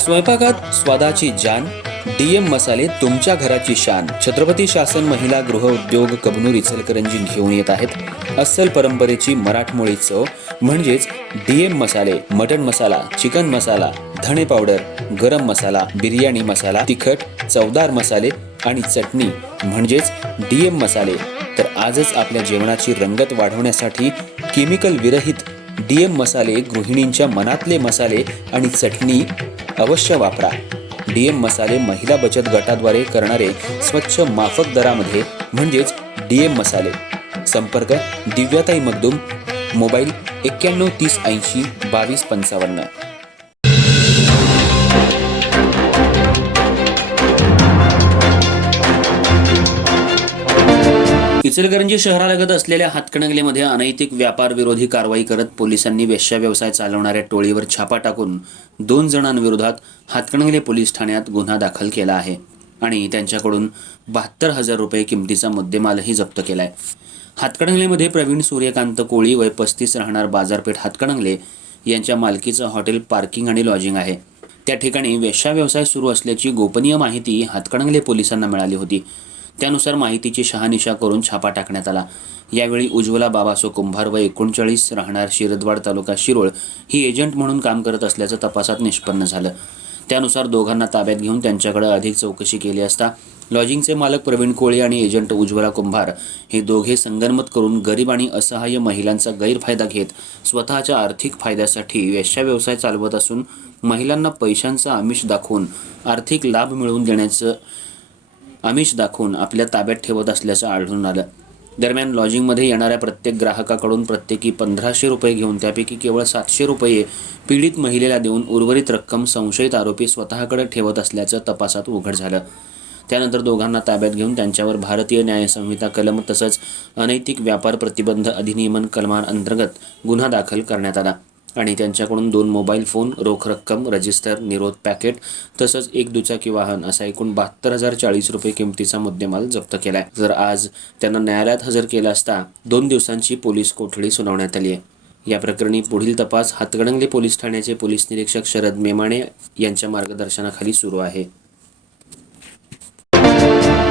स्वयंपाकात स्वादाची जान, डीएम मसाले तुमच्या घराची शान. छत्रपती शासन महिला गृह उद्योग कबनूर इचलकरंजी घेऊन येत आहेत अस्सल परंपरेची मराठमोळी चव म्हणजेच डीएम मसाले. मटन मसाला, चिकन मसाला, धणे पावडर, गरम मसाला, बिर्याणी मसाला, तिखट चवदार मसाले आणि चटणी म्हणजेच डीएम मसाले. तर आजच आपल्या जेवणाची रंगत वाढवण्यासाठी केमिकल विरहित डीएम मसाले, गृहिणींच्या मनातले मसाले आणि चटणी अवश्य वापरा. डीएम मसाले महिला बचत गटाद्वारे करणारे स्वच्छ माफक दरामध्ये म्हणजेच डीएम मसाले. संपर्क दिव्याताई मगदूम, मोबाईल 91 30 80 22 55. इचलकरंजी शहरालगत असलेल्या हातकणंगलेमध्ये अनैतिक व्यापार विरोधी कारवाई करत पोलिसांनी वेश्या व्यवसाय चालवणाऱ्या टोळीवर छापा टाकून 2 जणांविरोधात हातकणंगले पोलीस ठाण्यात गुन्हा दाखल केला आहे आणि त्यांच्याकडून 72,000 रुपये किमतीचा मुद्देमालही जप्त केलाय. हातकणंगलेमध्ये प्रवीण सूर्यकांत कोळी वय 35 राहणार बाजारपेठ हातकणंगले यांच्या मालकीचं हॉटेल, पार्किंग आणि लॉजिंग आहे. त्या ठिकाणी वेश्या व्यवसाय सुरू असल्याची गोपनीय माहिती हातकणंगले पोलिसांना मिळाली होती. त्यानुसार माहितीची शहानिशा करून छापा टाकण्यात आला. यावेळी उज्ज्वला बाबासो कुंभार वय 39 राहणार शिरदवाड तालुका शिरोळ ही एजंट म्हणून काम करत असल्याचं तपासात निष्पन्न झालं. त्यानुसार दोघांना ताब्यात घेऊन त्यांच्याकडे अधिक चौकशी केली असता लॉजिंगचे मालक प्रवीण कोळी आणि एजंट उज्ज्वला कुंभार हे दोघे संगनमत करून गरीब आणि असहाय्य महिलांचा गैरफायदा घेत स्वतःच्या आर्थिक फायद्यासाठी वेश्या व्यवसाय चालवत असून महिलांना पैशांचं आमिष दाखवून आर्थिक लाभ मिळवून देण्याचं आमिष दाखवून आपल्या ताब्यात ठेवत असल्याचं आढळून आलं. दरम्यान लॉजिंगमध्ये येणाऱ्या प्रत्येक ग्राहकाकडून प्रत्येकी 1,500 रुपये घेऊन त्यापैकी केवळ 700 रुपये पीडित महिलेला देऊन उर्वरित रक्कम संशयित आरोपी स्वतःकडे ठेवत असल्याचं तपासात उघड झालं. त्यानंतर दोघांना ताब्यात घेऊन त्यांच्यावर भारतीय न्याय संहिता कलम तसंच अनैतिक व्यापार प्रतिबंध अधिनियमन कलमांतर्गत गुन्हा दाखल करण्यात आला आणि त्यांच्याकडून 2 मोबाईल फोन, रोख रक्कम, रजिस्टर, निरोध पॅकेट तसंच 1 दुचाकी वाहन असा एकूण 72,040 रुपये किमतीचा मुद्देमाल जप्त केलाय. जर आज त्यांना न्यायालयात हजर केला असता 2 दिवसांची पोलीस कोठडी सुनावण्यात आली आहे. या प्रकरणी पुढील तपास हातकणंगले पोलीस ठाण्याचे पोलीस निरीक्षक शरद मेमाणे यांच्या मार्गदर्शनाखाली सुरू आहे.